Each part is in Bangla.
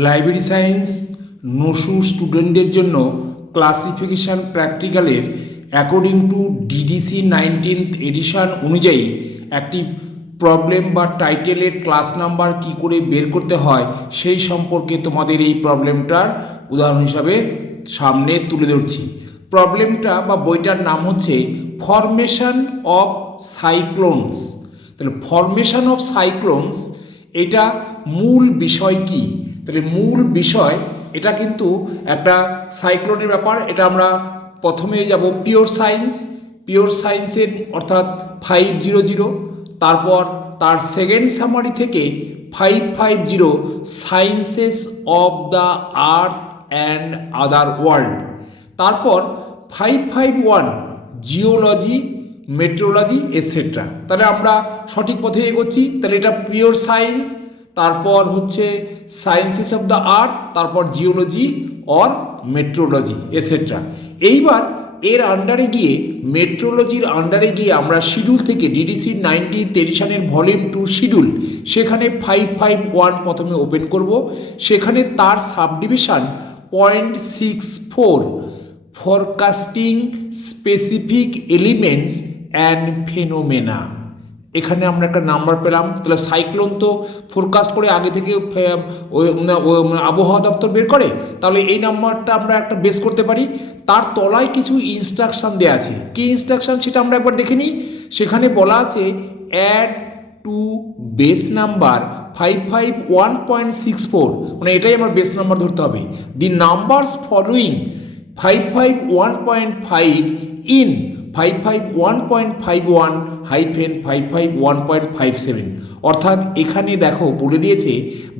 লাইব্রেরি সায়েন্স নসু স্টুডেন্টদের জন্য ক্লাসিফিকেশান প্র্যাকটিক্যালের according to DDC 19th edition অনুযায়ী একটি প্রবলেম বা টাইটেলের ক্লাস নাম্বার কি করে বের করতে হয় সেই সম্পর্কে তোমাদের এই প্রবলেমটার উদাহরণ হিসাবে সামনে তুলে ধরছি। প্রবলেমটা বা বইটার নাম হচ্ছে ফরমেশন অফ সাইক্লোনস। তাহলে ফরমেশন অফ সাইক্লোনস এটা মূল বিষয় কি? তাহলে মূল বিষয় এটা কিন্তু একটা সাইক্লোনের ব্যাপার। এটা আমরা প্রথমে যাব পিওর সায়েন্সের অর্থাৎ 500, তারপর তার সেকেন্ড সামারি থেকে 550 sciences of the earth and other world, তারপর 551 জিওলজি, মেট্রোলজি এটসেট্রা। তাহলে আমরা সঠিক পথে এগোচ্ছি। তাহলে এটা পিওর সায়েন্স, তারপর হচ্ছে সায়েন্সেস অফ দ্য আর্থ, তারপর জিওলজি অর মেট্রোলজি এটসেট্রা। এইবার এর আন্ডারে গিয়ে মেট্রোলজির আন্ডারে গিয়ে আমরা শিডিউল থেকে ডিডিসির 19th এডিশনের ভলিউম 2 শিডিউল, সেখানে 551 প্রথমে ওপেন করব। সেখানে তার subdivision 0.64 forecasting specific elements and phenomena. এখানে আমরা একটা নাম্বার পেলাম। তাহলে সাইক্লোন তো ফোরকাস্ট করে আগে থেকে আবহাওয়া দপ্তর বের করে, তাহলে এই নাম্বারটা আমরা একটা বেস করতে পারি। তার তলায় কিছু ইনস্ট্রাকশান দেওয়া আছে। কী ইনস্ট্রাকশান সেটা আমরা একবার দেখে নিই। সেখানে বলা আছে অ্যাড টু বেস নাম্বার 551.64, মানে এটাই আমার বেস নাম্বার ধরতে হবে। দি নাম্বারস ফলোয়িং 551.5 ইন 551.51-551.57। অর্থাৎ এখানে দেখো বলে দিয়েছে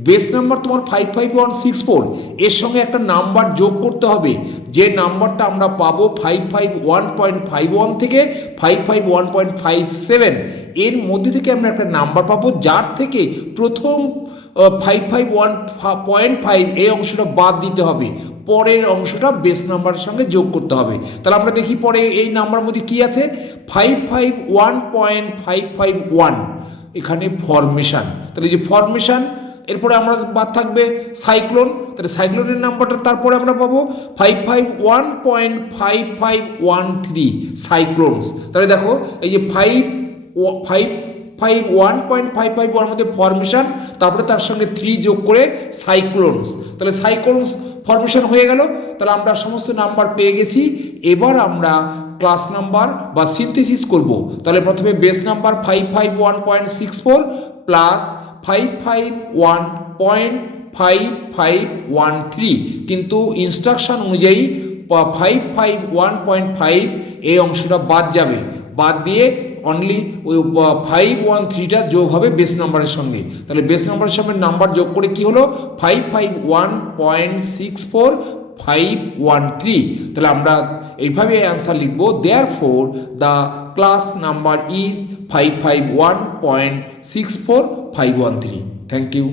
বেস নাম্বার তোমার 55164, এর সঙ্গে একটা নাম্বার যোগ করতে হবে। যে নাম্বারটা আমরা পাবো 551.51 থেকে 551.57, এর মধ্যে থেকে আমরা একটা নাম্বার পাবো যার থেকে প্রথম 551.5 এই অংশটা বাদ দিতে হবে, পরের অংশটা বেস নাম্বারের সঙ্গে যোগ করতে হবে। তাহলে আমরা দেখি পরে এই নাম্বার মধ্যে কি আছে। 551.551 এখানে ফরমেশন। তাহলে যে ফরমেশন, এরপরে আমরা বাদ থাকবে সাইক্লোন। তাহলে সাইক্লোনের নাম্বারটা তারপরে আমরা পাবো 551.5513 সাইক্লোনস। তাহলে দেখো এই যে 551.551 মধ্যে ফরমেশন, তারপরে তার সঙ্গে 3 যোগ করে সাইক্লোনস। তাহলে সাইক্লোনস ফরমেশন হয়ে গেল। তাহলে আমরা সমস্ত নাম্বার পেয়ে গেছি। এবার আমরা ক্লাস নাম্বার বা সিনথেসিস করব। তাহলে প্রথমে বেস নাম্বার 551.64 প্লাস 551.5513, কিন্তু ইনস্ট্রাকশন অনুযায়ী 551.5 এই অংশটা বাদ যাবে, বাদ দিয়ে অনলি ওই 513টা যোগ হবে বেস নাম্বারের সঙ্গে। তাহলে বেস নাম্বারের সঙ্গে নাম্বার যোগ করে কি হলো 551.64513। তাহলে আমরা এইভাবে অ্যান্সার লিখবো। Therefore the class number is 551.64513। Thank you.